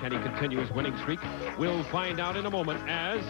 Can he continue his winning streak? We'll find out in a moment as...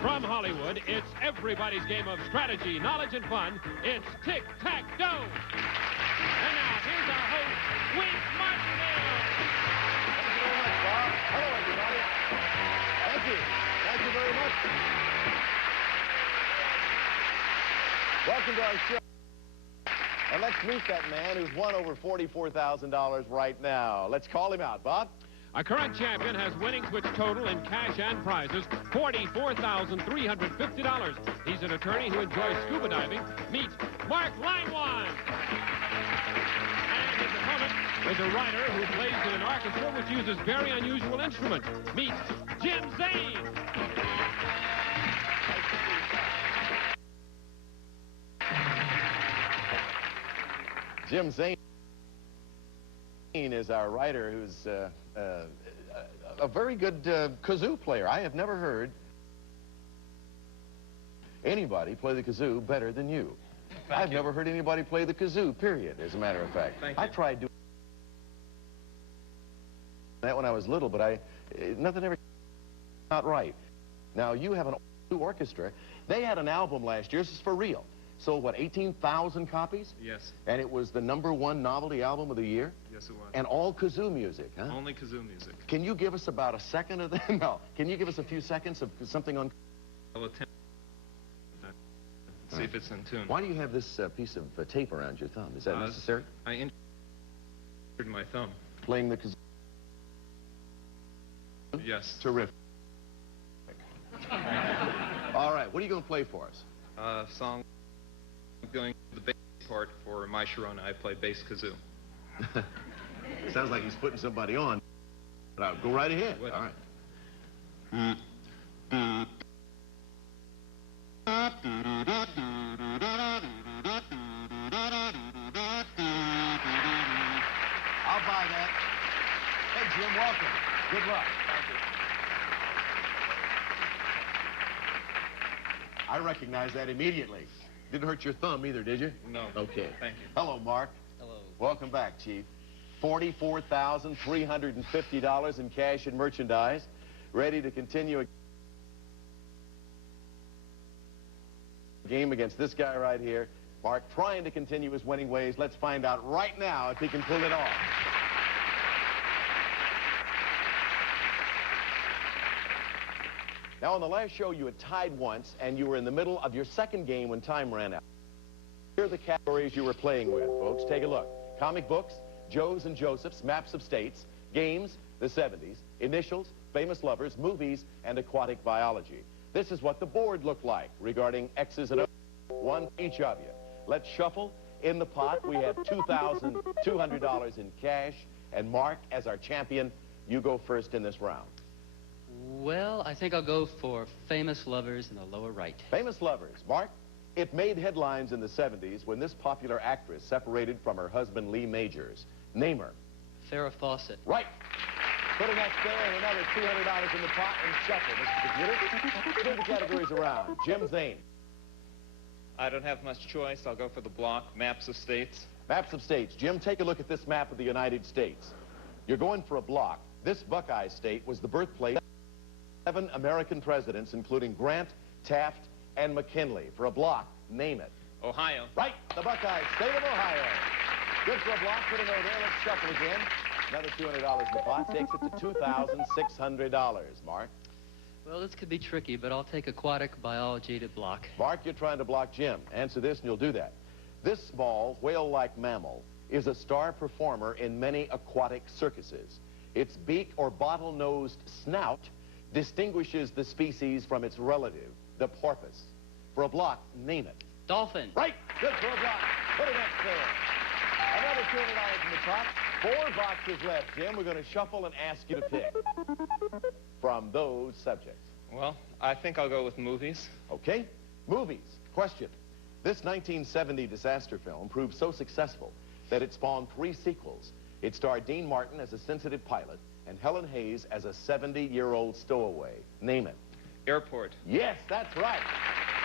From Hollywood, it's everybody's game of strategy, knowledge, and fun. It's Tic-Tac-Toe! And now, here's our host, Wink Martindale! Thank you very much, Bob. Hello, everybody. Thank you. Thank you very much. Welcome to our show. And let's meet that man who's won over $44,000 right now. Let's call him out, Bob. Our current champion has winnings which total in cash and prizes $44,350. He's an attorney who enjoys scuba diving. Meet Mark Leinwand. And his opponent is a writer who plays in an orchestra which uses very unusual instruments. Meet Jim Zane. Jim Zane is our writer who's a very good kazoo player. I have never heard anybody play the kazoo better than you. I've never heard anybody play the kazoo, period, as a matter of fact. I tried doing that when I was little, but nothing ever came out right. Now, you have an orchestra. They had an album last year. This is for real. Sold, what, 18,000 copies? Yes. And it was the #1 novelty album of the year? Yes, it was. And all kazoo music, huh? Only kazoo music. Can you give us about a second of that? No. Can you give us a few seconds of something on... I'll attempt to see if it's in tune. Why do you have this piece of tape around your thumb? Is that necessary? I injured my thumb. Playing the kazoo? Yes. Terrific. All right, what are you going to play for us? Song going to the bass part for My Sharona. I play bass kazoo. Sounds like he's putting somebody on. But go right ahead. All right. I'll buy that. Hey, Jim, welcome. Good luck. Thank you. I recognize that immediately. Didn't hurt your thumb either, did you? No. Okay. Thank you. Hello, Mark. Hello. Welcome back, Chief. $44,350 in cash and merchandise. Ready to continue a game against this guy right here. Mark trying to continue his winning ways. Let's find out right now if he can pull it off. Now, on the last show, you had tied once, and you were in the middle of your second game when time ran out. Here are the categories you were playing with, folks. Take a look. Comic books, Joes and Josephs, maps of states, games, the 70s, initials, famous lovers, movies, and aquatic biology. This is what the board looked like regarding X's and O's. One for each of you. Let's shuffle. In the pot, we have $2,200 in cash. And Mark, as our champion, you go first in this round. Well, I think I'll go for Famous Lovers in the lower right. Famous Lovers. Mark, it made headlines in the 70s when this popular actress separated from her husband, Lee Majors. Name her. Farrah Fawcett. Right. Put an X there and another $200 in the pot and shuffle, Mr. Computer. Turn the categories around. Jim Zane. I don't have much choice. I'll go for the block, Maps of States. Maps of states. Jim, take a look at this map of the United States. You're going for a block. This Buckeye state was the birthplace of 7 American presidents, including Grant, Taft, and McKinley. For a block, name it. Ohio. Right, the Buckeye state of Ohio. Good for a block. Put an O there. Let's shuffle again. Another $200 in the pot takes it to $2,600. Mark? Well, this could be tricky, but I'll take aquatic biology to block. Mark, you're trying to block Jim. Answer this and you'll do that. This small, whale-like mammal is a star performer in many aquatic circuses. Its beak or bottle-nosed snout distinguishes the species from its relative, the porpoise. For a block, name it. Dolphin. Right. Good for a block. Put it up there. Another $200 in the pot. 4 boxes left, Jim. We're going to shuffle and ask you to pick from those subjects. Well, I think I'll go with movies. Okay. Movies. Question. This 1970 disaster film proved so successful that it spawned 3 sequels. It starred Dean Martin as a sensitive pilot and Helen Hayes as a 70-year-old stowaway. Name it. Airport. Yes, that's right.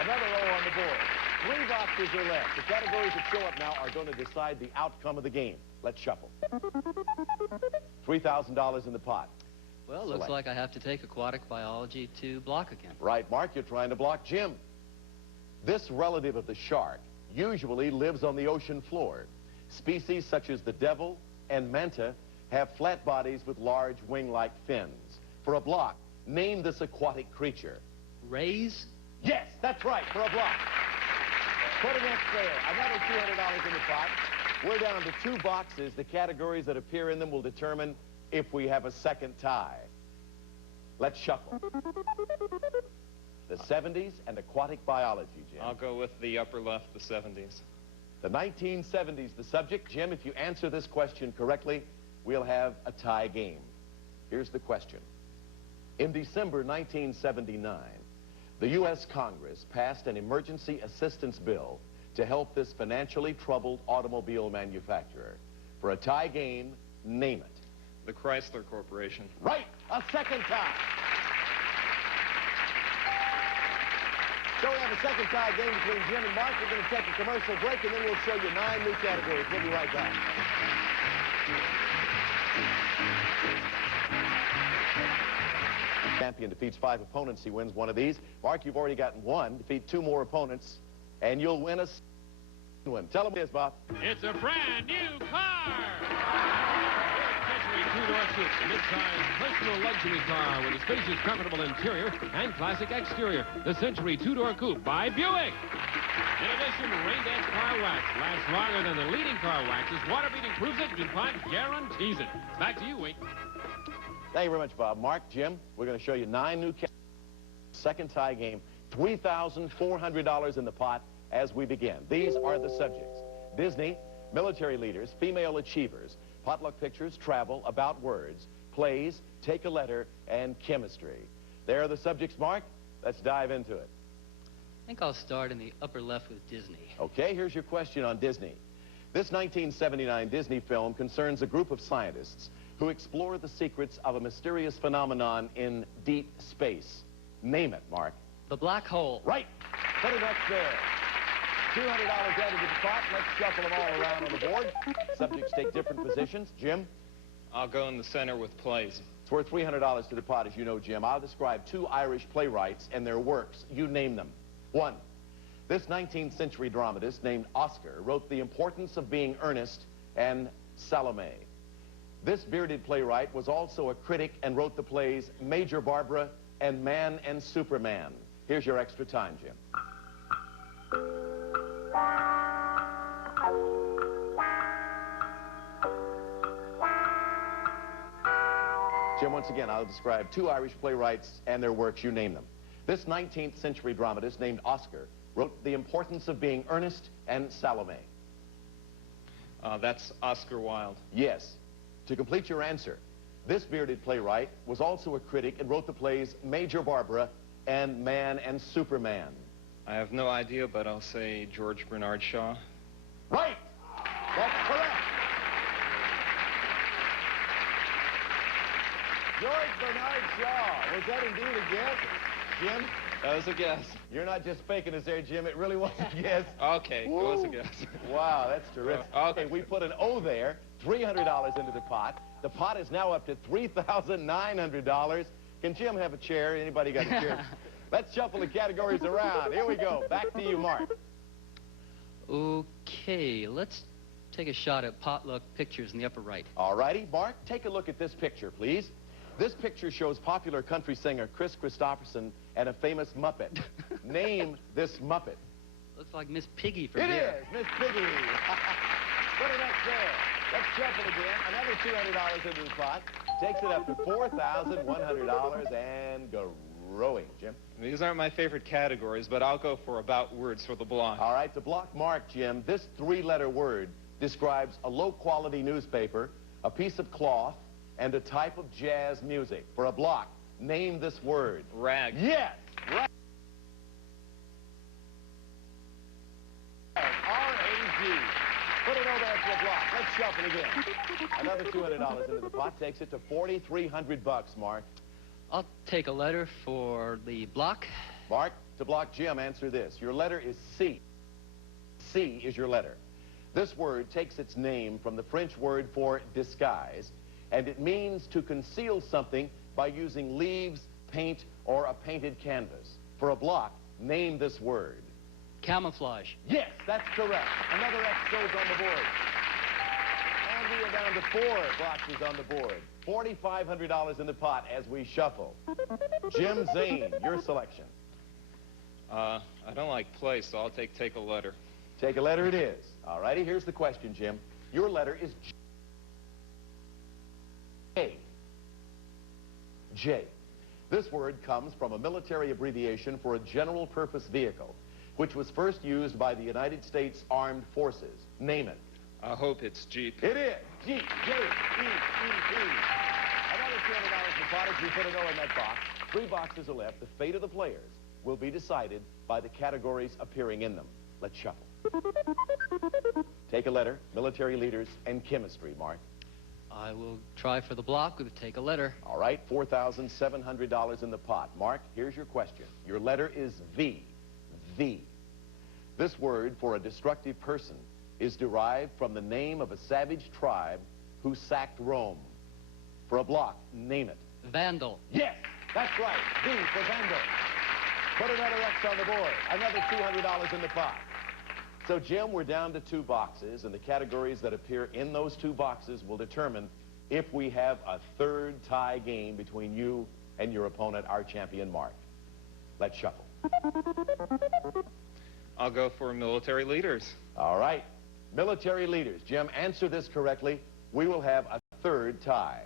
Another O on the board. 3 boxes are left. The categories that show up now are going to decide the outcome of the game. Let's shuffle. $3,000 in the pot. Well, it looks select. like I have to take aquatic biology to block again. Right, Mark, you're trying to block Jim. This relative of the shark usually lives on the ocean floor. Species such as the devil and manta have flat bodies with large wing-like fins. For a block, name this aquatic creature. Rays? Yes, that's right, for a block. Put an X there. Another $200 in the pot. We're down to 2 boxes. The categories that appear in them will determine if we have a second tie. Let's shuffle. The 70s and aquatic biology, Jim. I'll go with the upper left, the 70s. The 1970s, the subject. Jim, if you answer this question correctly, we'll have a tie game. Here's the question. In December 1979, the U.S. Congress passed an emergency assistance bill to help this financially troubled automobile manufacturer. For a tie game, name it. The Chrysler Corporation. Right, a second tie. So we have a second tie game between Jim and Mark. We're going to take a commercial break, and then we'll show you 9 new categories. We'll be right back. Champion defeats 5 opponents. He wins one of these. Mark, you've already gotten 1. Defeat 2 more opponents, and you'll win a one. Tell them what it is, Bob. It's a brand new car! Century two-door coupe, a mid-size personal luxury car with a spacious, comfortable interior and classic exterior. The Century two-door coupe by Buick. In addition, Rain-Dance car wax lasts longer than the leading car waxes. Water-beating proves it. DuPont guarantees it. Back to you, Wink. Thank you very much, Bob. Mark, Jim, we're going to show you 9 new categories. Second tie game, $3,400 in the pot as we begin. These are the subjects: Disney, military leaders, female achievers, potluck pictures, travel, about words, plays, take a letter, and chemistry. There are the subjects, Mark. Let's dive into it. I think I'll start in the upper left with Disney. Okay, here's your question on Disney. This 1979 Disney film concerns a group of scientists who explore the secrets of a mysterious phenomenon in deep space. Name it, Mark. The black hole. Right. Put it next there. $200 added to the pot. Let's shuffle them all around on the board. Subjects take different positions. Jim? I'll go in the center with plays. It's worth $300 to the pot, as you know, Jim. I'll describe 2 Irish playwrights and their works. You name them. 1. This 19th century dramatist named Oscar wrote The Importance of Being Earnest and Salome. This bearded playwright was also a critic and wrote the plays Major Barbara and Man and Superman. Here's your extra time, Jim. Jim, once again, I'll describe 2 Irish playwrights and their works. You name them. This 19th century dramatist named Oscar wrote The Importance of Being Earnest and Salome. That's Oscar Wilde. Yes. To complete your answer, this bearded playwright was also a critic and wrote the plays Major Barbara and Man and Superman. I have no idea, but I'll say George Bernard Shaw. Right! That's correct. George Bernard Shaw. Was that indeed a guess? Jim? That was a guess. You're not just faking us there, Jim. It really was a guess. Okay, Woo. it was a guess. Wow, that's terrific. Okay. We put an O there, $300 into the pot. The pot is now up to $3,900. Can Jim have a chair? Anybody got a chair? Let's shuffle the categories around. Here we go. Back to you, Mark. Okay, let's take a shot at potluck pictures in the upper right. All righty, Mark, take a look at this picture, please. This picture shows popular country singer Chris Christopherson and a famous Muppet. Name this Muppet. Looks like Miss Piggy from It here. is Miss Piggy. Put it up there. Let's shuffle again. Another $200 into the pot. Takes it up to $4,100 and growing. Jim? These aren't my favorite categories, but I'll go for about words for the block. All right, to block Mark, Jim, this 3-letter word describes a low-quality newspaper, a piece of cloth, and a type of jazz music. For a block, name this word. Rag. Yes! Rag. R-A-G. Put it over there for a block. Let's shuffle again. Another $200 into the pot takes it to $4,300, Mark. I'll take a letter for the block. Mark, to block Jim, answer this. Your letter is C. C is your letter. This word takes its name from the French word for disguise, and it means to conceal something by using leaves, paint, or a painted canvas. For a block, name this word. Camouflage. Yes, that's correct. Another X goes on the board. And we are down to 4 boxes on the board. $4,500 in the pot as we shuffle. Jim Zane, your selection. I don't like play, so I'll take a letter. Take a letter it is. All righty, here's the question, Jim. Your letter is J. J. This word comes from a military abbreviation for a general-purpose vehicle, which was first used by the United States Armed Forces. Name it. I hope it's Jeep. It is. Jeep. J-E-E-P. Another $200 in the pot as we put an O in that box. 3 boxes are left. The fate of the players will be decided by the categories appearing in them. Let's shuffle. Take a letter, military leaders, and chemistry, Mark. I will try for the block with take a letter. All right, $4,700 in the pot. Mark, here's your question. Your letter is V. V. This word for a destructive person is derived from the name of a savage tribe who sacked Rome. For a block, name it. Vandal. Yes, that's right. V for vandal. Put another X on the board. Another $200 in the pot. So, Jim, we're down to 2 boxes, and the categories that appear in those 2 boxes will determine if we have a 3rd tie game between you and your opponent, our champion, Mark. Let's shuffle. I'll go for military leaders. All right. Military leaders. Jim, answer this correctly. We will have a 3rd tie.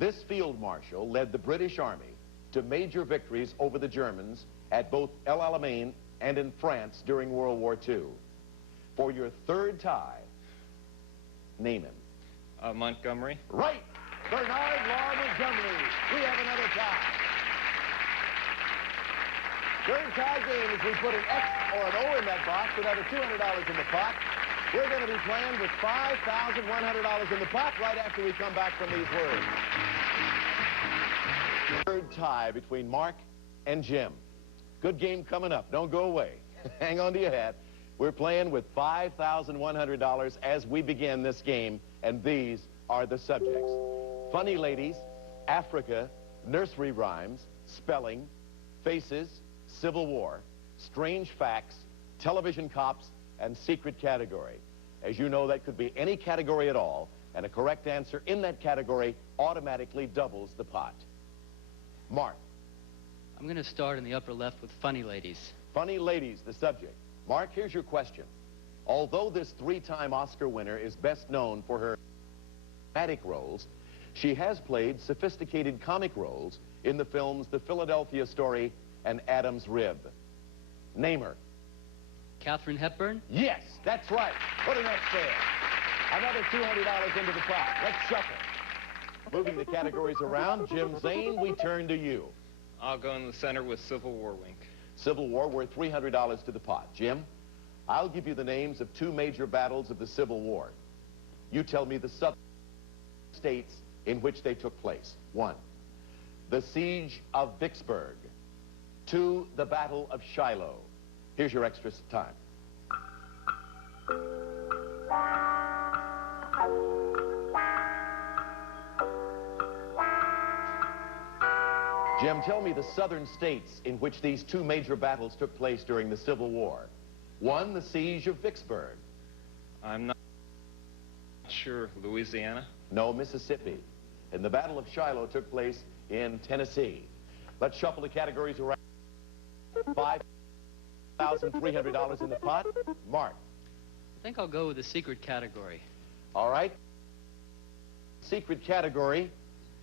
This field marshal led the British Army to major victories over the Germans at both El Alamein and in France during World War II. For your 3rd tie, name him. Montgomery. Right! Bernard Law Montgomery. We have another tie. 3rd tie game as we put an X or an O in that box, another $200 in the pot. We're going to be playing with $5,100 in the pot right after we come back from these words. 3rd tie between Mark and Jim. Good game coming up. Don't go away. Hang on to your hat. We're playing with $5,100 as we begin this game, and these are the subjects. Funny ladies, Africa, nursery rhymes, spelling, faces, Civil War, strange facts, television cops, and secret category. As you know, that could be any category at all, and a correct answer in that category automatically doubles the pot. Mark. I'm going to start in the upper left with funny ladies. Funny ladies, the subject. Mark, here's your question. Although this 3-time Oscar winner is best known for her dramatic roles, she has played sophisticated comic roles in the films The Philadelphia Story and Adam's Rib. Name her. Katharine Hepburn? Yes, that's right. Put an X there. Another $200 into the pot. Let's shuffle. Moving the categories around, Jim Zane, we turn to you. I'll go in the center with Civil War wink. Civil War, worth $300 to the pot. Jim, I'll give you the names of 2 major battles of the Civil War. You tell me the southern states in which they took place. 1, the Siege of Vicksburg. 2, the Battle of Shiloh. Here's your extra time. Jim, tell me the southern states in which these 2 major battles took place during the Civil War. 1, the Siege of Vicksburg. I'm not sure. Louisiana? No, Mississippi. And the Battle of Shiloh took place in Tennessee. Let's shuffle the categories around. $5,300 in the pot. Mark. I think I'll go with the secret category. All right. Secret category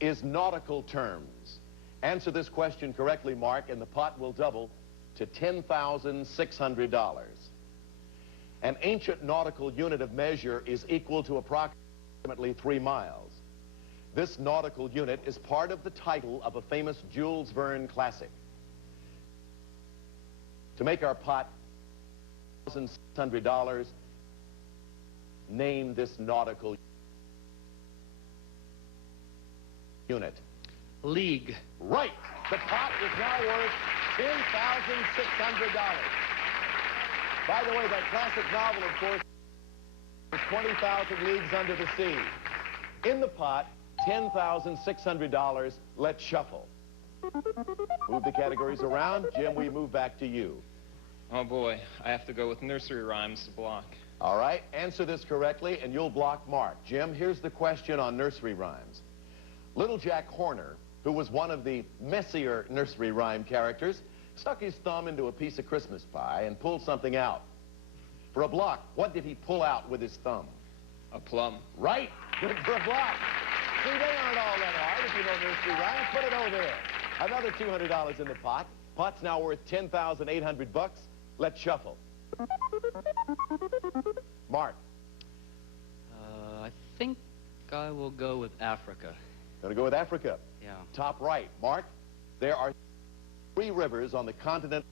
is nautical terms. Answer this question correctly, Mark, and the pot will double to $10,600. An ancient nautical unit of measure is equal to approximately 3 miles. This nautical unit is part of the title of a famous Jules Verne classic. To make our pot $1,600, name this nautical unit. League. Right. The pot is now worth $10,600. By the way, that classic novel, of course, is 20,000 Leagues Under the Sea. In the pot, $10,600. Let's shuffle. Move the categories around. Jim, we move back to you. Oh boy, I have to go with nursery rhymes to block. All right, answer this correctly and you'll block Mark. Jim, here's the question on nursery rhymes. Little Jack Horner, who was one of the messier nursery rhyme characters, stuck his thumb into a piece of Christmas pie and pulled something out. For a block, what did he pull out with his thumb? A plum. Right, good for a block. See, they aren't all that hard if you know nursery rhymes. Put it over there. Another $200 in the pot. Pot's now worth $10,800. Let's shuffle. Mark. I think I will go with Africa. Gonna go with Africa. Yeah. Top right. Mark, there are 3 rivers on the continent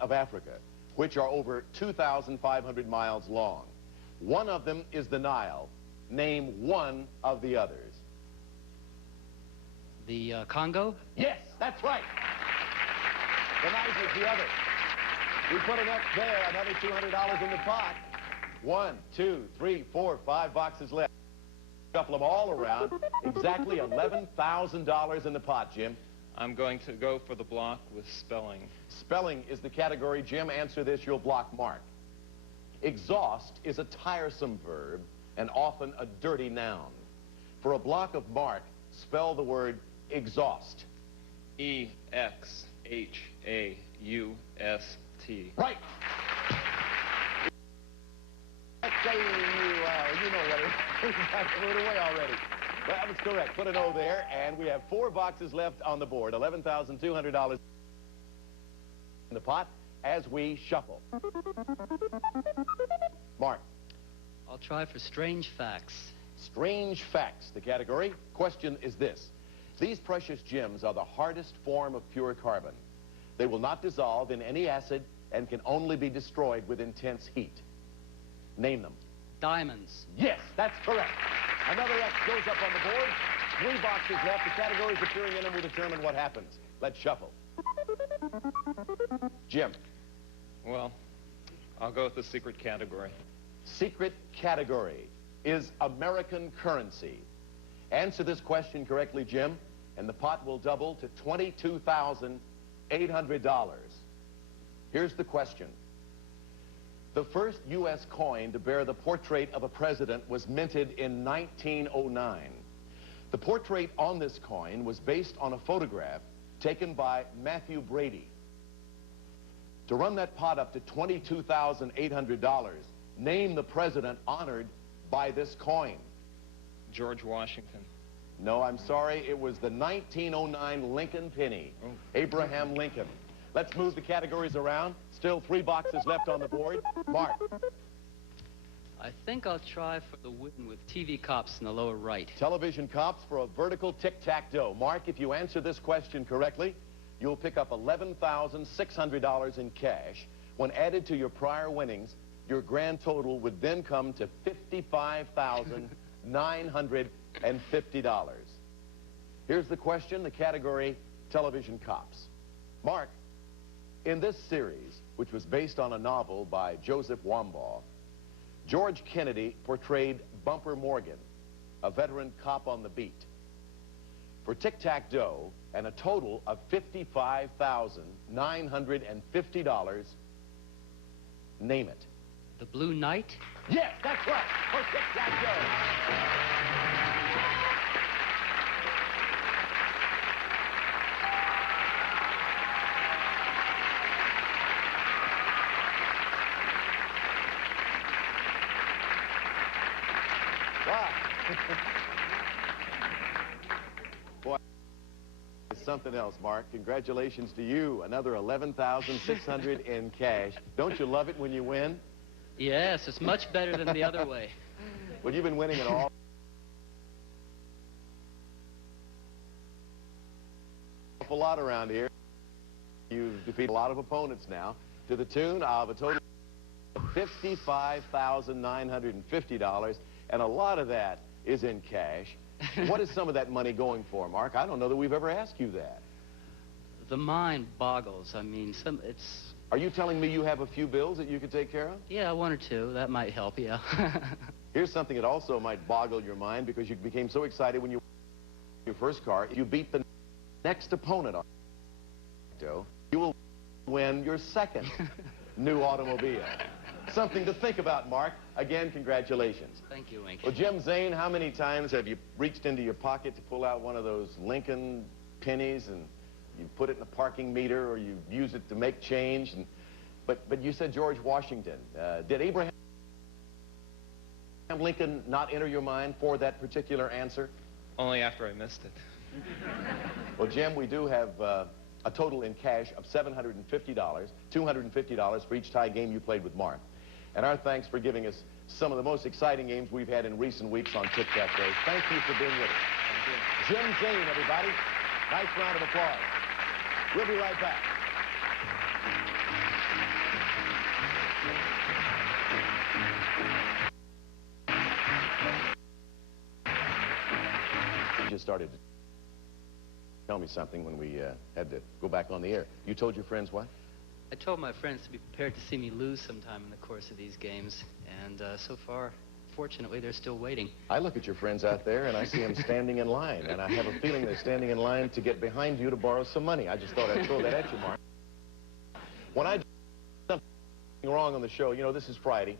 of Africa, which are over 2,500 miles long. One of them is the Nile. Name one of the others. The Congo? Yes, that's right. The Niger is the other. We put an X there, another $200 in the pot. 1, 2, 3, 4, 5 boxes left. Shuffle them all around. Exactly $11,000 in the pot, Jim. I'm going to go for the block with spelling. Spelling is the category. Jim, answer this, you'll block Mark. Exhaust is a tiresome verb and often a dirty noun. For a block of Mark, spell the word exhaust. E-X-H-A-U-S-T. Right. You know what it is. I threw it away already. Well, that was correct. Put an O there, and we have 4 boxes left on the board. $11,200 in the pot as we shuffle. Mark. I'll try for strange facts. Strange facts, the category. Question is this. These precious gems are the hardest form of pure carbon. They will not dissolve in any acid and can only be destroyed with intense heat. Name them. Diamonds. Yes, that's correct. Another X goes up on the board. 3 boxes left. The categories appearing in them will determine what happens. Let's shuffle. Jim. Well, I'll go with the secret category. Secret category is American currency. Answer this question correctly, Jim, and the pot will double to $22,800. Here's the question. The first U.S. coin to bear the portrait of a president was minted in 1909. The portrait on this coin was based on a photograph taken by Matthew Brady. To run that pot up to $22,800, name the president honored by this coin. George Washington. No, I'm sorry. It was the 1909 Lincoln penny. Oh. Abraham Lincoln. Let's move the categories around. Still 3 boxes left on the board. Mark. I think I'll try for the win with TV cops in the lower right. Television cops for a vertical tic-tac-toe. Mark, if you answer this question correctly, you'll pick up $11,600 in cash. When added to your prior winnings, your grand total would then come to $55,950. Here's the question, the category, television cops. Mark, in this series, which was based on a novel by Joseph Wambaugh, George Kennedy portrayed Bumper Morgan, a veteran cop on the beat. For tic-tac-toe and a total of $55,950, name it. The Blue Knight? Yes, that's right, for tic-tac-toe. Wow. Boy, it's something else, Mark. Congratulations to you. Another $11,600 in cash. Don't you love it when you win? Yes, it's much better than the other way. Well, you've been winning it all. A lot around here. You've defeated a lot of opponents now to the tune of a total of $55,950, and a lot of that is in cash. What is some of that money going for, Mark? I don't know that we've ever asked you that. The mind boggles. I mean, it's... Are you telling me you have a few bills that you could take care of? Yeah, 1 or 2. That might help, yeah. Here's something that also might boggle your mind because you became so excited when you won your first car. You beat the next opponent on you will win your second new automobile. Something to think about, Mark. Again, congratulations. Thank you, Wink. Well, Jim Zane, how many times have you reached into your pocket to pull out one of those Lincoln pennies and you put it in a parking meter or you use it to make change? But you said George Washington. Did Abraham Lincoln not enter your mind for that particular answer? Only after I missed it. Well, Jim, we do have a total in cash of $750, $250 for each tie game you played with Mark. And our thanks for giving us some of the most exciting games we've had in recent weeks on Tic Tac Day. Thank you for being with us. Jim Zane, everybody. Nice round of applause. We'll be right back. You just started to tell me something when we had to go back on the air. You told your friends what? I told my friends to be prepared to see me lose sometime in the course of these games, and so far, fortunately, they're still waiting. I look at your friends out there, and I see them standing in line, and I have a feeling they're standing in line to get behind you to borrow some money. I just thought I'd throw that at you, Mark. When I do something wrong on the show, you know, this is Friday,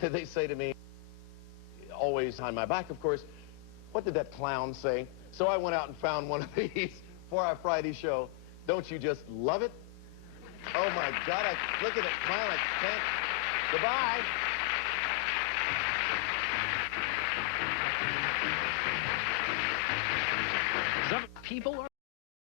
they say to me, always behind my back, of course, what did that clown say? So I went out and found one of these for our Friday show. Don't you just love it? Oh, my God, look at it, clown, I can't. Goodbye. Some people are